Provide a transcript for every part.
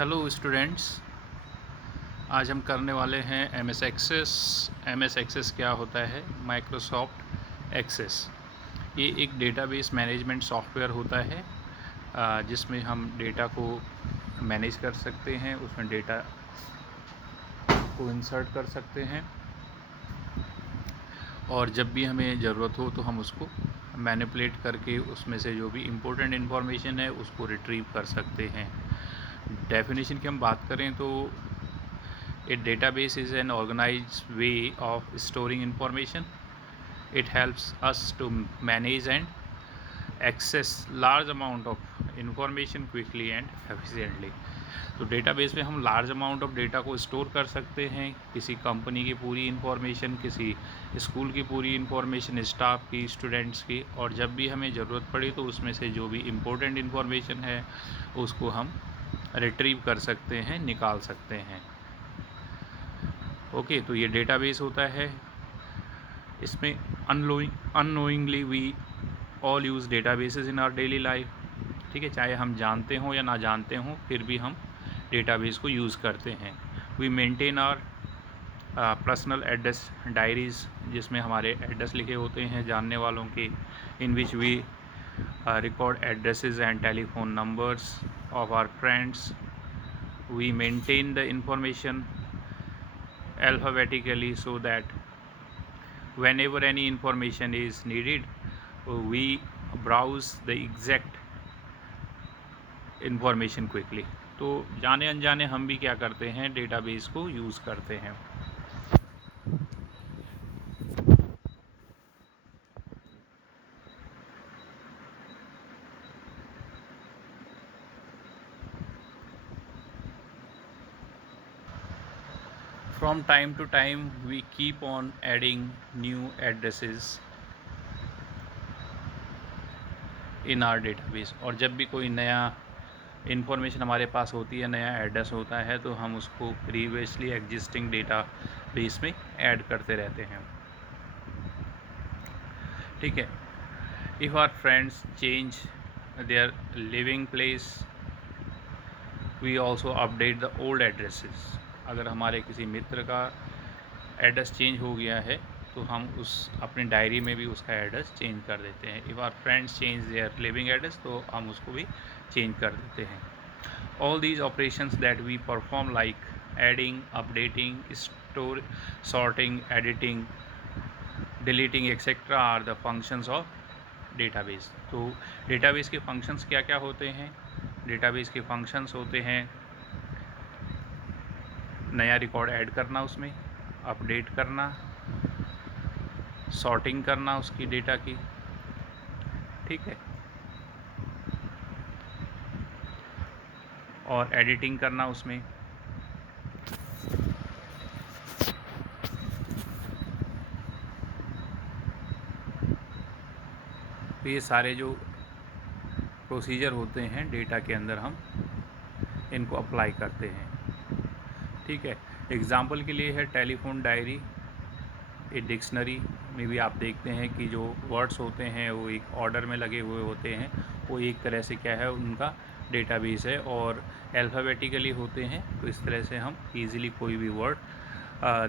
Hello students. आज हम करने वाले हैं एमएस एक्सेस। एमएस एक्सेस क्या होता है? माइक्रोसॉफ्ट एक्सेस ये एक डेटाबेस मैनेजमेंट सॉफ्टवेयर होता है जिसमें हम डेटा को मैनेज कर सकते हैं, उसमें डेटा को इंसर्ट कर सकते हैं और जब भी हमें ज़रूरत हो तो हम उसको मैनिपुलेट करके उसमें से जो भी इम्पोर्टेंट इन्फॉर्मेशन है उसको रिट्रीव कर सकते हैं। डेफिनेशन की हम बात करें तो a database is an organized way of storing information. It helps us to manage and access large amount of information quickly and efficiently. तो डेटाबेस में हम लार्ज अमाउंट ऑफ डेटा को स्टोर कर सकते हैं, किसी कंपनी की पूरी इन्फॉर्मेशन, किसी स्कूल की पूरी इन्फॉर्मेशन, स्टाफ की, स्टूडेंट्स की, और जब भी हमें ज़रूरत पड़े तो उसमें से जो भी इम्पोर्टेंट इन्फॉर्मेशन है उसको हम रिट्रीव कर सकते हैं, निकाल सकते हैं। ओके, तो ये डेटाबेस होता है। इसमें unknowingly we all use databases in our daily life. ठीक है, चाहे हम जानते हों या ना जानते हों फिर भी हम डेटाबेस को यूज़ करते हैं। We maintain our personal address diaries, जिसमें हमारे एड्रेस लिखे होते हैं जानने वालों के, in which we record addresses and telephone numbers of our friends. We maintain the information alphabetically so that whenever any information is needed we browse the exact information quickly। तो जाने अनजाने हम भी क्या करते हैं, डेटाबेस को यूज़ करते हैं। From time to time we keep on adding new addresses in our database। और जब भी कोई नया इन्फॉर्मेशन हमारे पास होती है, नया एड्रेस होता है, तो हम उसको प्रीवियसली एग्जिस्टिंग डेटाबेस में ऐड करते रहते हैं। ठीक है। If our friends change their living place we also update the old addresses. अगर हमारे किसी मित्र का एड्रेस चेंज हो गया है तो हम उस अपनी डायरी में भी उसका एड्रेस चेंज कर देते हैं। If our friends change their living address तो हम उसको भी चेंज कर देते हैं। All these operations that we perform like adding, updating, store, sorting, editing, deleting etcetera are the functions of database. तो डेटाबेस के फंक्शंस क्या क्या होते हैं? डेटाबेस के फंक्शंस होते हैं नया रिकॉर्ड ऐड करना, उसमें अपडेट करना, सॉर्टिंग करना उसकी डेटा की, ठीक है, और एडिटिंग करना उसमें। तो ये सारे जो प्रोसीजर होते हैं डेटा के अंदर हम इनको अप्लाई करते हैं। ठीक है, एग्ज़ाम्पल के लिए है टेलीफोन डायरी। एक डिक्शनरी में भी आप देखते हैं कि जो वर्ड्स होते हैं वो एक ऑर्डर में लगे हुए होते हैं, वो एक तरह से क्या है, उनका डेटाबेस है, और अल्फ़ाबेटिकली होते हैं, तो इस तरह से हम इजीली कोई भी वर्ड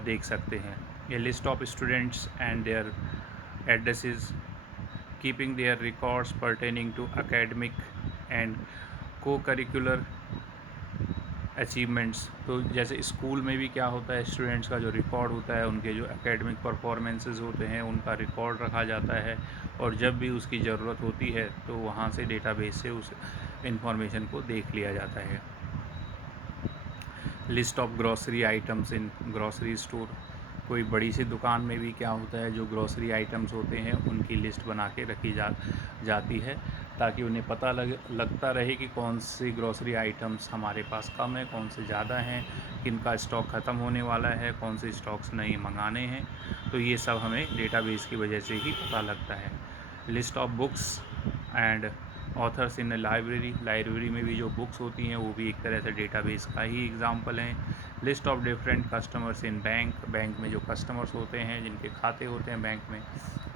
देख सकते हैं। ये list of students and their addresses, keeping their records pertaining to academic and co curricular achievements. तो जैसे स्कूल में भी क्या होता है, स्टूडेंट्स का जो रिकॉर्ड होता है, उनके जो एकेडमिक परफॉर्मेंसेस होते हैं उनका रिकॉर्ड रखा जाता है, और जब भी उसकी ज़रूरत होती है तो वहाँ से डेटाबेस से उस इंफॉर्मेशन को देख लिया जाता है। List of grocery items in grocery store. कोई बड़ी सी दुकान में भी क्या होता है, जो ग्रॉसरी आइटम्स होते हैं उनकी लिस्ट बना के रखी जाती है, ताकि उन्हें पता लगता रहे कि कौन सी ग्रॉसरी आइटम्स हमारे पास कम है, कौन से ज़्यादा हैं, किन का स्टॉक ख़त्म होने वाला है, कौन से स्टॉक्स नए मंगाने हैं। तो ये सब हमें डेटाबेस की वजह से ही पता लगता है। List of books and authors in library. Library में भी जो बुक्स होती हैं वो भी एक तरह से डेटाबेस का ही एग्जांपल हैं। List of different customers in bank. Bank में जो कस्टमर्स होते हैं, जिनके खाते होते हैं बैंक में,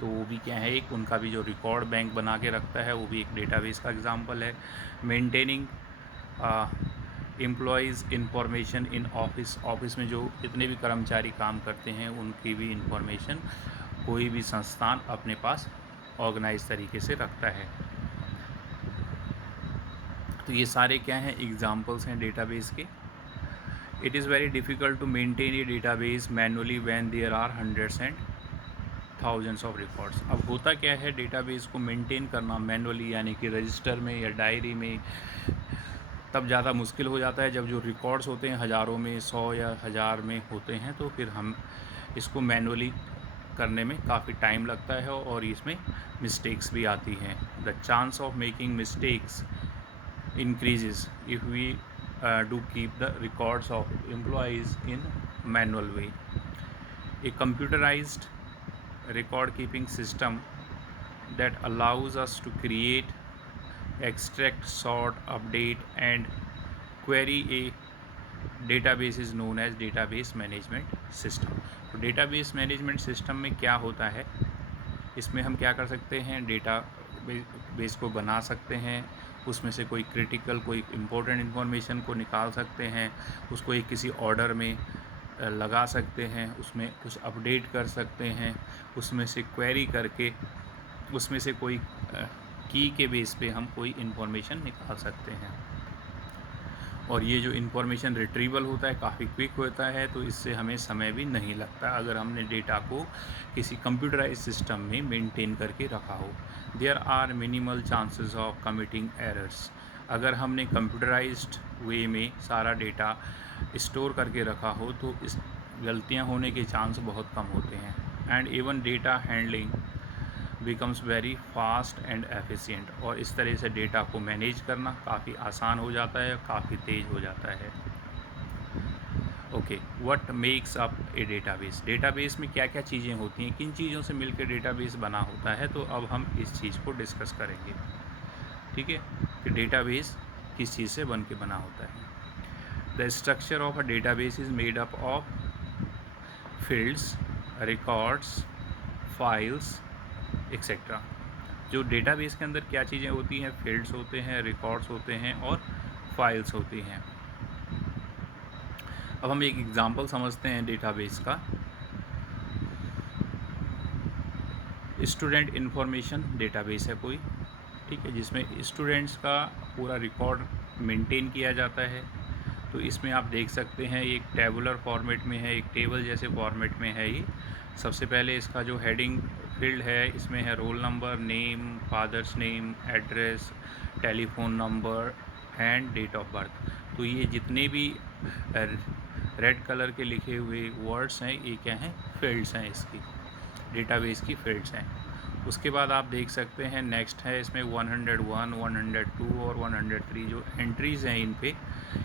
तो वो भी क्या है, एक उनका भी जो रिकॉर्ड बैंक बना के रखता है वो भी एक डेटाबेस का एग्जांपल है। Maintaining employees information in office में जो जितने भी कर्मचारी काम करते हैं उनकी भी इंफॉर्मेशन कोई भी संस्थान अपने पास ऑर्गेनाइज तरीके से रखता है। तो ये सारे क्या हैं, एग्जांपल्स हैं डेटाबेस के। It is very difficult to maintain a database manually when there are hundreds and thousands of records. अब होता क्या है, डेटाबेस को मेंटेन करना मैनुअली यानी कि रजिस्टर में या डायरी में तब ज़्यादा मुश्किल हो जाता है जब जो रिकॉर्ड्स होते हैं हज़ारों में, 100 या 1000 में होते हैं, तो फिर हम इसको मैनुअली करने में काफ़ी टाइम लगता है और इसमें मिस्टेक्स भी आती हैं। The chance of making mistakes increases if we do keep the records of employees in manual way. A computerized record keeping system that allows us to create, extract, sort, update and query a database is known as database management system. तो database management system में क्या होता है, इसमें हम क्या कर सकते हैं, डेटा बेस को बना सकते हैं, उसमें से कोई क्रिटिकल कोई इम्पोर्टेंट इन्फॉर्मेशन को निकाल सकते हैं, उसको एक किसी ऑर्डर में लगा सकते हैं, उसमें कुछ अपडेट कर सकते हैं, उसमें से क्वेरी करके उसमें से कोई की के बेस पे हम कोई इन्फॉर्मेशन निकाल सकते हैं। और ये जो इन्फॉर्मेशन रिट्रीवल होता है काफ़ी क्विक होता है, तो इससे हमें समय भी नहीं लगता अगर हमने डेटा को किसी कंप्यूटराइज सिस्टम में मेंटेन करके रखा हो। There are minimal chances of committing errors. अगर हमने कंप्यूटराइज्ड वे में सारा डेटा स्टोर करके रखा हो तो इस गलतियां होने के चांस बहुत कम होते हैं। And even data handling becomes very fast and efficient. और इस तरह से डेटा को मैनेज करना काफ़ी आसान हो जाता है, काफ़ी तेज़ हो जाता है। Okay, what makes up A database. Database में क्या क्या चीज़ें होती हैं, किन चीज़ों से मिलकर डेटाबेस बना होता है, तो अब हम इस चीज़ को डिस्कस करेंगे। ठीक है, कि डेटाबेस किस चीज़ से बन के बना होता है। The structure of a database is made up of fields, records, files etcetera. जो डेटाबेस के अंदर क्या चीज़ें होती हैं, फील्ड्स होते हैं, रिकॉर्ड्स होते हैं और फाइल्स होती हैं। अब हम एक एग्जांपल समझते हैं डेटाबेस का। स्टूडेंट इन्फॉर्मेशन डेटाबेस है कोई, ठीक है, जिसमें स्टूडेंट्स का पूरा रिकॉर्ड मेंटेन किया जाता है। तो इसमें आप देख सकते हैं एक टेबुलर फॉर्मेट में है, एक टेबल जैसे फॉर्मेट में है ये। सबसे पहले इसका जो हेडिंग फील्ड है, इसमें है roll number, name, father's name, address, telephone number and date of birth. तो ये जितने भी रेड कलर के लिखे हुए वर्ड्स हैं ये क्या हैं, फील्ड्स हैं, इसकी डेटाबेस की फील्ड्स हैं। उसके बाद आप देख सकते हैं नेक्स्ट है इसमें 101, 102 और 103 जो एंट्रीज़ हैं इन पे,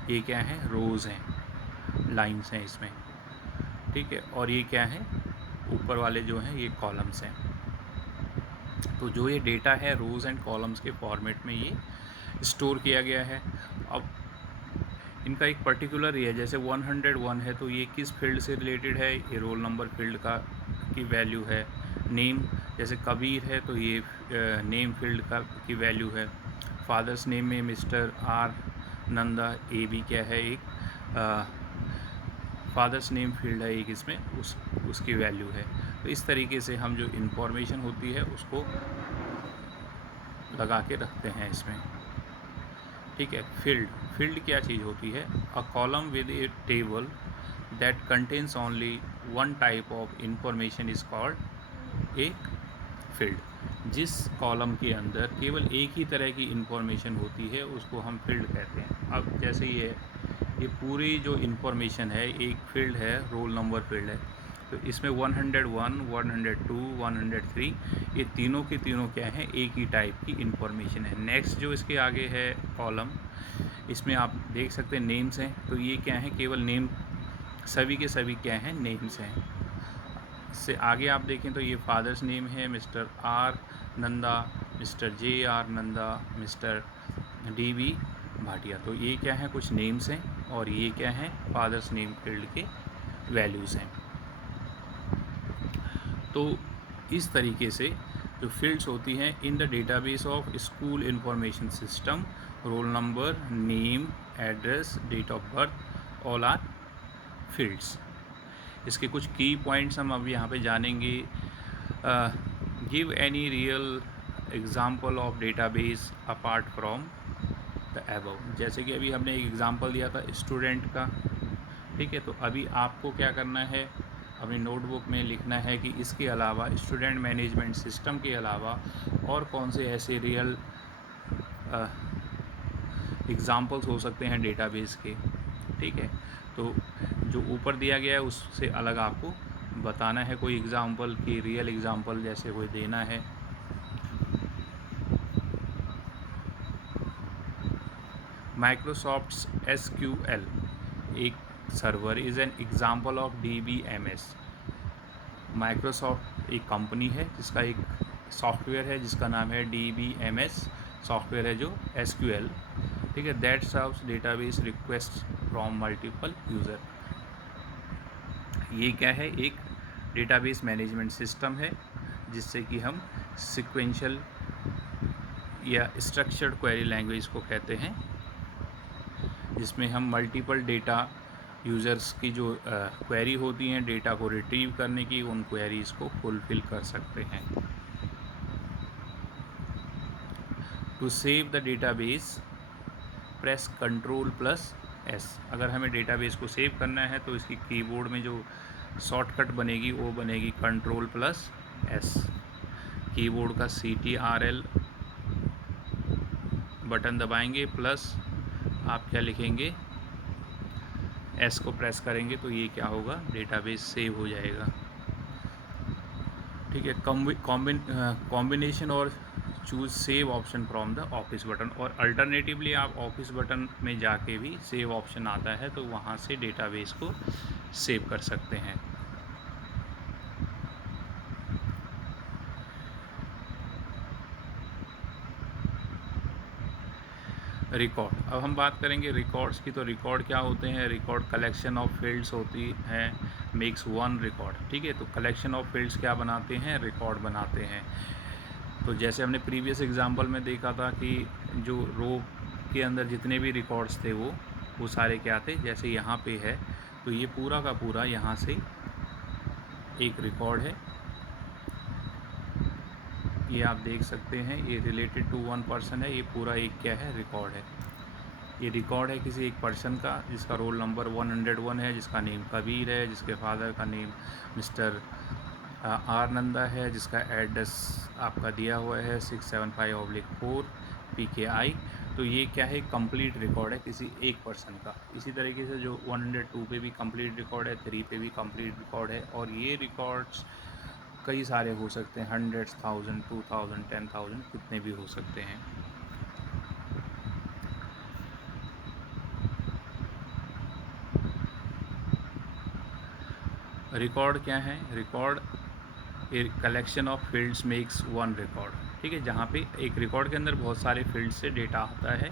ये क्या हैं, रोज़ हैं, लाइंस हैं इसमें, ठीक है। और ये क्या है, ऊपर वाले जो हैं ये कॉलम्स हैं। तो जो ये डेटा है रोज़ एंड कॉलम्स के फॉर्मेट में ये स्टोर किया गया है। अब इनका एक पर्टिकुलर ये है, जैसे 101 है तो ये किस फील्ड से रिलेटेड है, ये रोल नंबर फील्ड का की वैल्यू है। नेम जैसे कबीर है तो ये नेम फील्ड का की वैल्यू है। फादर्स नेम में Mr R Nanda, A B क्या है, एक फादर्स नेम फील्ड है एक, इसमें उसकी वैल्यू है। तो इस तरीके से हम जो इन्फॉर्मेशन होती है उसको लगा के रखते हैं इसमें, ठीक है। फील्ड क्या चीज़ होती है, a column with A table that contains only one type of information is called a field. जिस कॉलम के अंदर केवल एक ही तरह की इंफॉर्मेशन होती है उसको हम फील्ड कहते हैं। अब जैसे ये पूरी जो इन्फॉर्मेशन है एक फील्ड है, रोल नंबर फील्ड है, तो इसमें 101, 102, 103 ये तीनों के तीनों क्या हैं, एक ही टाइप की इन्फॉर्मेशन है। नेक्स्ट जो इसके आगे है कॉलम, इसमें आप देख सकते हैं नेम्स हैं, तो ये क्या है, केवल नेम, सभी के सभी क्या हैं, नेम्स हैं। इससे आगे आप देखें तो ये फादर्स नेम है, Mr R Nanda, Mr J R Nanda, Mr D B Bhatia. तो ये क्या है, कुछ नेम्स हैं और ये क्या है, फादर्स नेम फील्ड के वैल्यूज़ हैं। तो इस तरीके से जो फील्ड्स होती हैं in the database of school information system, roll number, name, address, date of birth, all are fields. इसके कुछ की पॉइंट्स हम अब यहाँ पे जानेंगे। Give any real example of database apart from the above. जैसे कि अभी हमने एक एग्जांपल दिया था स्टूडेंट का, ठीक है। तो अभी आपको क्या करना है, अपनी नोटबुक में लिखना है कि इसके अलावा स्टूडेंट मैनेजमेंट सिस्टम के अलावा और कौन से ऐसे रियल एग्जांपल्स हो सकते हैं डेटाबेस के, ठीक है। तो जो ऊपर दिया गया है उससे अलग आपको बताना है कोई एग्जांपल की, रियल एग्जांपल जैसे कोई देना है। माइक्रोसॉफ्ट्स SQL एक server is an example of DBMS। Microsoft एक कंपनी है जिसका एक सॉफ्टवेयर है जिसका नाम है DBMS सॉफ्टवेयर है, जो SQL, ठीक है, that serves database request from multiple user. ये क्या है, एक डेटाबेस मैनेजमेंट सिस्टम है जिससे कि हम सिक्वेंशियल या स्ट्रक्चर्ड क्वेरी लैंग्वेज को कहते हैं, जिसमें हम मल्टीपल डेटा यूज़र्स की जो क्वेरी होती हैं डेटा को रिट्रीव करने की, उन क्वेरीज़ को फुलफ़िल कर सकते हैं। To save the database press Ctrl+S। अगर हमें डेटाबेस को सेव करना है तो इसकी कीबोर्ड में जो शॉर्टकट बनेगी वो बनेगी Ctrl+S। कीबोर्ड का CTRL बटन दबाएंगे, प्लस आप क्या लिखेंगे, S को प्रेस करेंगे तो ये क्या होगा, डेटाबेस सेव हो जाएगा, ठीक है। कॉम्बिनेशन और choose save option from the office button, और अल्टरनेटिवली आप ऑफिस बटन में जाके भी सेव ऑप्शन आता है तो वहाँ से डेटाबेस को सेव कर सकते हैं। रिकॉर्ड, अब हम बात करेंगे रिकॉर्ड्स की। तो रिकॉर्ड क्या होते हैं, रिकॉर्ड कलेक्शन ऑफ फील्ड्स होती हैं, मेक्स वन रिकॉर्ड, ठीक है। तो कलेक्शन ऑफ फील्ड्स क्या बनाते हैं, रिकॉर्ड बनाते हैं। तो जैसे हमने प्रीवियस एग्जांपल में देखा था कि जो रो के अंदर जितने भी रिकॉर्ड्स थे वो सारे क्या थे, जैसे यहाँ पे है तो ये पूरा का पूरा यहाँ से एक रिकॉर्ड है, ये आप देख सकते हैं, ये रिलेटेड टू वन पर्सन है, ये पूरा एक क्या है, रिकॉर्ड है। ये रिकॉर्ड है किसी एक पर्सन का जिसका रोल नंबर 101 है, जिसका नेम कबीर है, जिसके फादर का नेम मिस्टर आर नंदा है, जिसका एड्रेस आपका दिया हुआ है 675/4 PKI। तो ये क्या है, कंप्लीट रिकॉर्ड है किसी एक पर्सन का। इसी तरीके से जो 102 पे भी कंप्लीट रिकॉर्ड है, 3 पे भी कंप्लीट रिकॉर्ड है, और ये रिकॉर्ड्स कई सारे हो सकते हैं, 100, 1000, 2000, 10,000, कितने भी हो सकते हैं। रिकॉर्ड क्या है, record a collection of fields makes one record, ठीक है। जहाँ पे एक रिकॉर्ड के अंदर बहुत सारे फील्ड से डेटा आता है,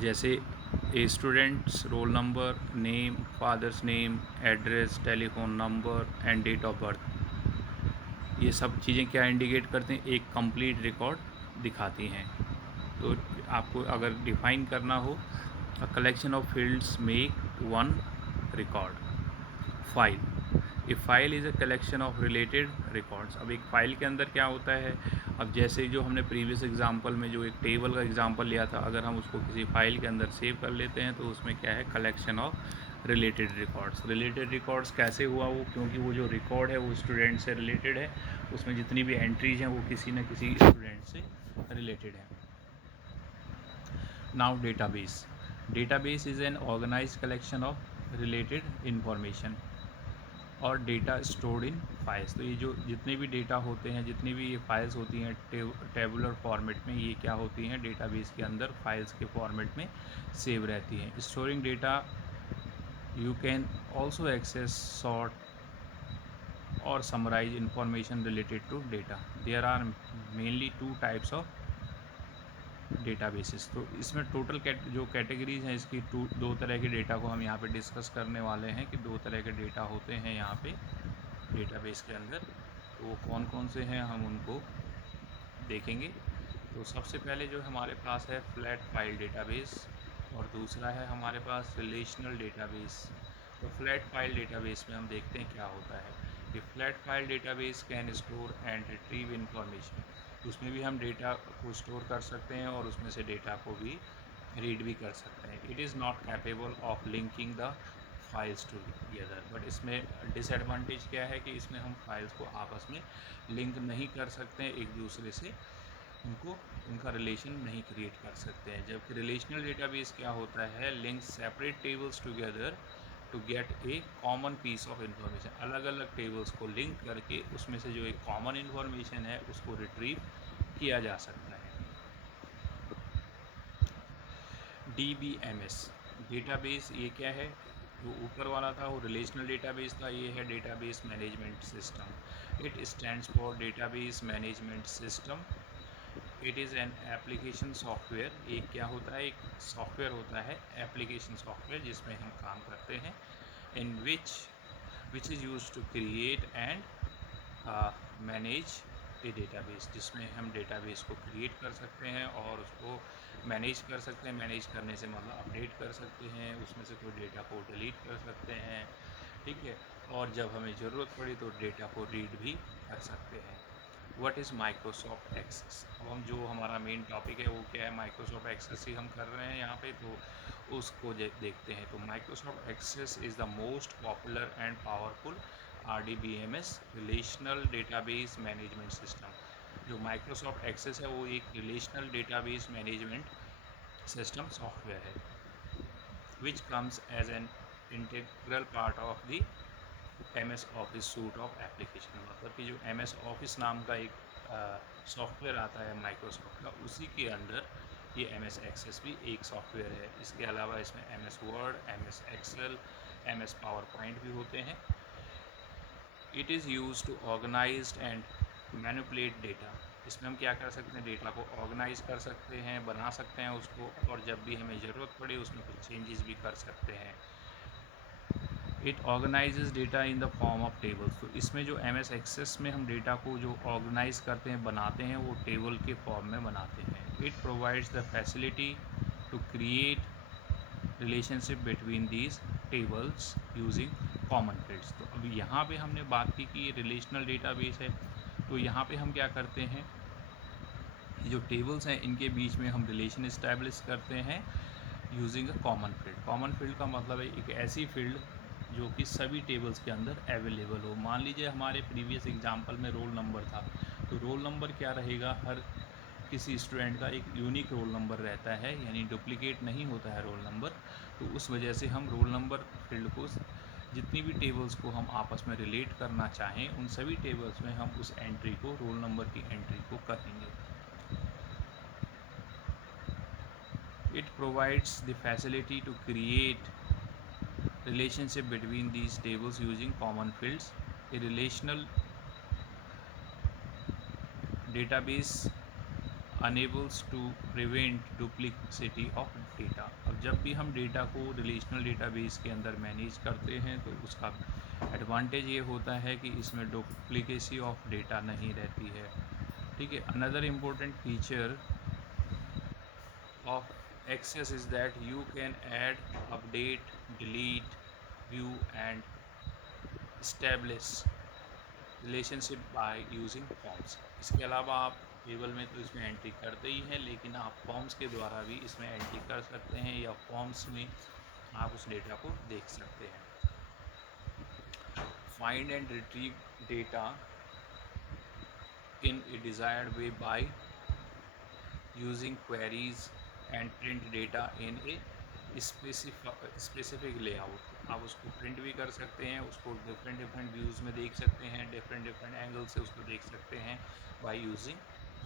जैसे a student's roll number, name, father's name, address, telephone number and date of birth. ये सब चीज़ें क्या इंडिकेट करते हैं, एक कंप्लीट रिकॉर्ड दिखाती हैं। तो आपको अगर डिफाइन करना हो, a collection of fields make one record. File, A file is a collection of related records. अब एक फ़ाइल के अंदर क्या होता है, अब जैसे जो हमने प्रीवियस एग्जांपल में जो एक टेबल का एग्जांपल लिया था, अगर हम उसको किसी फाइल के अंदर सेव कर लेते हैं तो उसमें क्या है, collection of related records. Related records कैसे हुआ वो, क्योंकि वो जो रिकॉर्ड है वो स्टूडेंट से रिलेटेड है, उसमें जितनी भी एंट्रीज हैं वो किसी न किसी स्टूडेंट से रिलेटेड है। Now database, database is an organised collection of related information और डेटा स्टोर्ड इन फाइल्स। तो ये जो जितने भी डेटा होते हैं, जितनी भी ये फाइल्स होती हैं टेबुलर फॉर्मेट में, ये क्या होती हैं, डेटाबेस के अंदर फाइल्स के फॉर्मेट में सेव रहती हैं। Storing data, you can also access, sort और summarise information related to data. There are mainly two types of databases. तो इसमें टोटल जो कैटेगरीज हैं इसकी दो तरह के डेटा को हम यहाँ पे डिस्कस करने वाले हैं, कि दो तरह के डेटा होते हैं यहाँ पे। डेटाबेस के अंदर। तो वो कौन कौन से हैं हम उनको देखेंगे। तो सबसे पहले जो हमारे पास है फ्लैट फाइल डेटाबेस, और दूसरा है हमारे पास रिलेशनल डेटाबेस। तो फ्लैट फाइल डेटाबेस में हम देखते हैं क्या होता है कि flat file database can store and retrieve information. उसमें भी हम डेटा को स्टोर कर सकते हैं और उसमें से डेटा को भी रीड भी कर सकते हैं। It is not capable of linking the files together, but इसमें डिसएडवांटेज क्या है कि इसमें हम फाइल्स को आपस में लिंक नहीं कर सकते हैं, एक दूसरे से उनको उनका रिलेशन नहीं क्रिएट कर सकते हैं। जबकि रिलेशनल डेटाबेस क्या होता है, link separate tables together to get a common piece of information. अलग अलग टेबल्स को लिंक करके उसमें से जो एक कॉमन इंफॉर्मेशन है उसको रिट्रीव किया जा सकता है। DBMS डेटाबेस, ये क्या है, जो ऊपर वाला था वो रिलेशनल डेटाबेस था, ये है database management system. It stands for database management system. It is an application software. एक क्या होता है, एक सॉफ्टवेयर होता है, एप्लीकेशन सॉफ्टवेयर, जिसमें हम काम करते हैं। In which is use to create and manage a database, जिसमें हम डेटाबेस को क्रिएट कर सकते हैं और उसको मैनेज कर सकते हैं। मैनेज करने से मतलब अपडेट कर सकते हैं, उसमें से कोई डेटा को डिलीट कर सकते हैं, ठीक है। और जब हमें ज़रूरत पड़ी तो डेटा को रीड भी कर सकते हैं। What is Microsoft Access. अब हम जो हमारा मेन टॉपिक है वो क्या है, माइक्रोसॉफ्ट एक्सेस ही हम कर रहे हैं यहाँ पे, तो उसको देखते हैं। तो Microsoft Access is the most popular and powerful RDBMS relational database management system. जो माइक्रोसॉफ्ट एक्सेस है वो एक relational database management system software है, which comes as an integral part of the MS Office suite of application. मतलब कि जो MS office नाम का एक सॉफ्टवेयर आता है माइक्रोसॉफ्ट का, उसी के अंदर ये MS एक्सेस भी एक सॉफ्टवेयर है। इसके अलावा इसमें MS Word, MS Excel, MS PowerPoint भी होते हैं। It is use to organise and manipulate data. इसमें हम क्या कर सकते हैं, डेटा को ऑर्गेनाइज कर सकते हैं, बना सकते हैं उसको, और जब भी हमें ज़रूरत पड़े उसमें कुछ चेंजेस भी कर सकते हैं। It organises data in the form of tables. तो इसमें जो MS एक्सेस में हम डेटा को जो ऑर्गेनाइज करते हैं, बनाते हैं, वो टेबल के फॉर्म में बनाते हैं। It provides the facility to create relationship between these tables using common fields. तो अभी यहाँ पे हमने बात की कि ये रिलेशनल डेटाबेस है। तो यहाँ पे हम क्या करते हैं, ये जो टेबल्स हैं इनके बीच में हम रिलेशन इस्टेब्लिश करते हैं using a common field. Common field का मतलब है एक ऐसी फील्ड जो कि सभी टेबल्स के अंदर अवेलेबल हो। मान लीजिए हमारे प्रीवियस एग्जांपल में रोल नंबर था, तो रोल नंबर क्या रहेगा, हर किसी स्टूडेंट का एक यूनिक रोल नंबर रहता है, यानी डुप्लीकेट नहीं होता है रोल नंबर। तो उस वजह से हम रोल नंबर फील्ड को, जितनी भी टेबल्स को हम आपस में रिलेट करना चाहें, उन सभी टेबल्स में हम उस एंट्री को, रोल नंबर की एंट्री को करेंगे। It provides the facility to create relationship between these tables using common fields. A relational database enables to prevent duplicity of data. अब जब भी हम डेटा को रिलेशनल डेटाबेस के अंदर मैनेज करते हैं तो उसका एडवांटेज ये होता है कि इसमें डुप्लीकेसी ऑफ डेटा नहीं रहती है, ठीक है। Another important feature of access is that you can add, update, delete, view and establish relationship by using forms। इसके अलावा आप टेबल में तो इसमें एंट्री करते ही हैं, लेकिन आप फॉर्म्स के द्वारा भी इसमें एंट्री कर सकते हैं, या फॉर्म्स में आप उस डेटा को देख सकते हैं। Find and retrieve data in A desired way by using queries and print data in a specific layout. आप उसको प्रिंट भी कर सकते हैं, उसको डिफरेंट डिफरेंट व्यूज़ में देख सकते हैं, डिफरेंट डिफरेंट एंगल से उसको देख सकते हैं बाय यूजिंग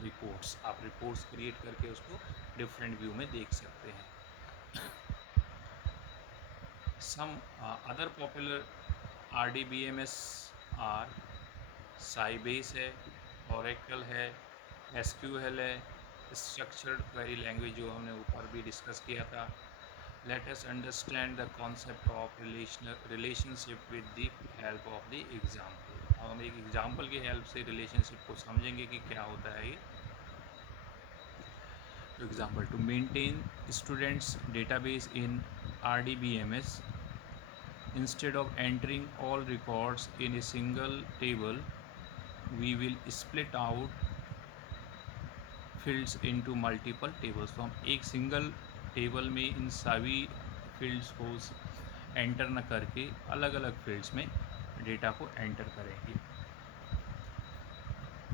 रिपोर्ट्स। आप रिपोर्ट्स क्रिएट करके उसको डिफरेंट व्यू में देख सकते हैं। Some other popular RDBMS are Sybase है, ओरेकल है, SQL है, स्ट्रक्चर्ड क्वेरी लैंग्वेज जो हमने ऊपर भी डिस्कस किया था। Let us understand the concept of relationship with the help of the example। हम एक एग्जाम्पल की हेल्प से रिलेशनशिप को समझेंगे कि क्या होता है ये। तो example, to maintain students database in RDBMS, instead of entering all records in a single table, we will split out fields into multiple tables। तो हम एक सिंगल टेबल में इन सभी फील्ड्स को एंटर न करके अलग अलग फील्ड्स में डेटा को एंटर करेंगे।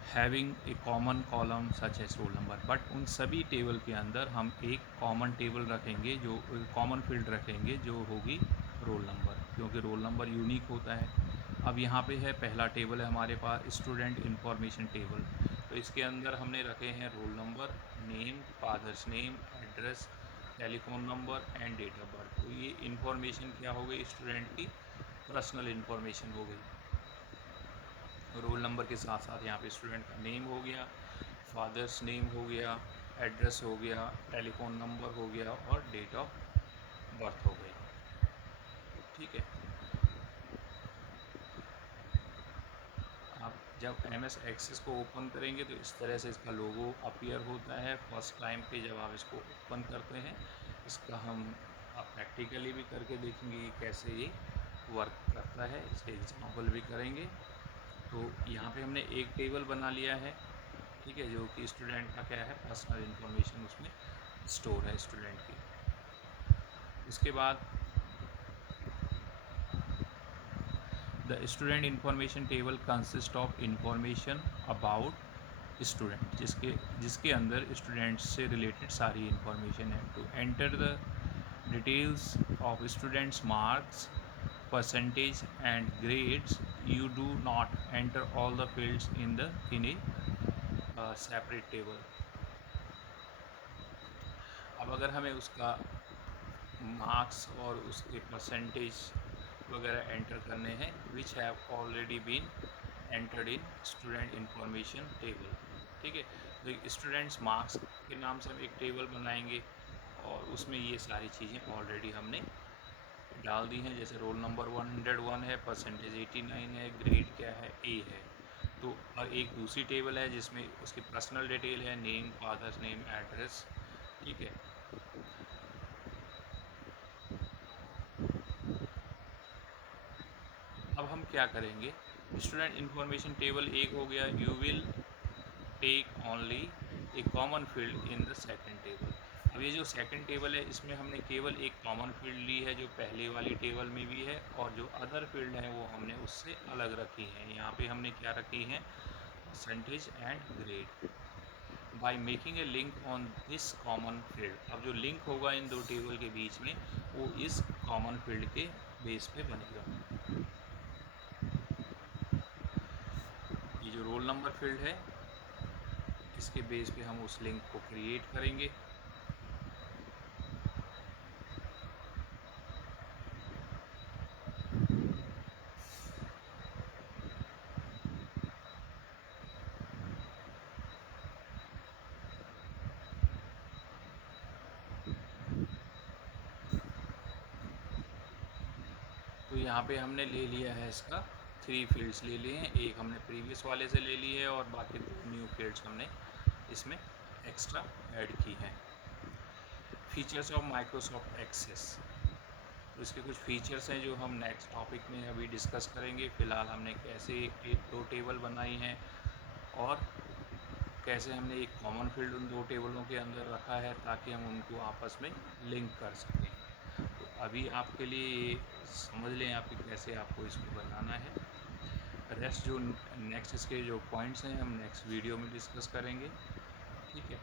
Having a common column such as roll number, but उन सभी टेबल के अंदर हम एक कॉमन टेबल रखेंगे, जो कॉमन फील्ड रखेंगे जो होगी रोल नंबर, क्योंकि रोल नंबर यूनिक होता है। अब यहाँ पे है पहला टेबल है हमारे पास स्टूडेंट इन्फॉर्मेशन टेबल। तो इसके अंदर हमने रखे हैं roll number, name, father's name, address, telephone number and date of birth. तो ये इन्फॉर्मेशन क्या हो गई, स्टूडेंट की पर्सनल इन्फॉर्मेशन हो गई। रोल नंबर के साथ साथ यहाँ पे स्टूडेंट का नेम हो गया, फादर्स नेम हो गया, एड्रेस हो गया, टेलीफोन नंबर हो गया और डेट ऑफ बर्थ हो गई। ठीक है। आप जब MS एक्सेस को ओपन करेंगे तो इस तरह से इसका लोगो अपीयर होता है फर्स्ट टाइम पे जब आप इसको ओपन करते हैं। इसका हम आप प्रैक्टिकली भी करके देखेंगे कि कैसे ये वर्क करता है, इसके एग्जाम्पल भी करेंगे। तो यहाँ पे हमने एक टेबल बना लिया है, ठीक है, जो कि स्टूडेंट का क्या है, पर्सनल इन्फॉर्मेशन उसमें स्टोर है स्टूडेंट की। इसके बाद the student information table consist of information about student, जिसके अंदर स्टूडेंट से रिलेटेड सारी इन्फॉर्मेशन है। To enter the details of students marks, percentage and grades, you do not enter all the fields in a separate table। अब अगर हमें उसका marks और उसके परसेंटेज वगैरह एंटर करने हैं which have already been entered in student information table, ठीक है। तो स्टूडेंट्स मार्क्स के नाम से हम एक टेबल बनाएंगे और उसमें ये सारी चीज़ें ऑलरेडी हमने डाल दी हैं, जैसे रोल नंबर 101 है, परसेंटेज 89 है, ग्रेड क्या है, A है। तो और एक दूसरी टेबल है जिसमें उसकी पर्सनल डिटेल है, नेम, फादर्स नेम, एड्रेस, ठीक है। अब हम क्या करेंगे, स्टूडेंट इन्फॉर्मेशन टेबल एक हो गया, you will take only a common field in the second table. अब ये जो सेकंड टेबल है इसमें हमने केवल एक कॉमन फील्ड ली है जो पहले वाली टेबल में भी है, और जो अदर फील्ड है वो हमने उससे अलग रखी है। यहाँ पे हमने क्या रखी है, percentage and grade. By making a link on this common field, अब जो लिंक होगा इन दो टेबल के बीच में वो इस कॉमन फील्ड के बेस पे बनेगा। ये जो रोल नंबर फील्ड है इसके बेस पे हम उस लिंक को क्रिएट करेंगे। तो यहाँ पे हमने ले लिया है इसका 3 फील्ड्स ले लिए हैं, एक हमने प्रीवियस वाले से ले ली है और बाकी 2 न्यू फील्ड्स हमने इसमें एक्स्ट्रा ऐड की हैं। फीचर्स ऑफ माइक्रोसॉफ्ट एक्सेस, तो इसके कुछ फीचर्स हैं जो हम नेक्स्ट टॉपिक में अभी डिस्कस करेंगे। फ़िलहाल हमने कैसे एक 2 टेबल बनाई हैं और कैसे हमने एक कॉमन फील्ड उन 2 टेबलों के अंदर रखा है ताकि हम उनको आपस में लिंक कर सकें। तो अभी आपके लिए समझ लें आप कि कैसे आपको इसको बनाना है। रेस्ट जो नेक्स्ट इसके जो पॉइंट्स हैं हम नेक्स्ट वीडियो में डिस्कस करेंगे, ठीक है।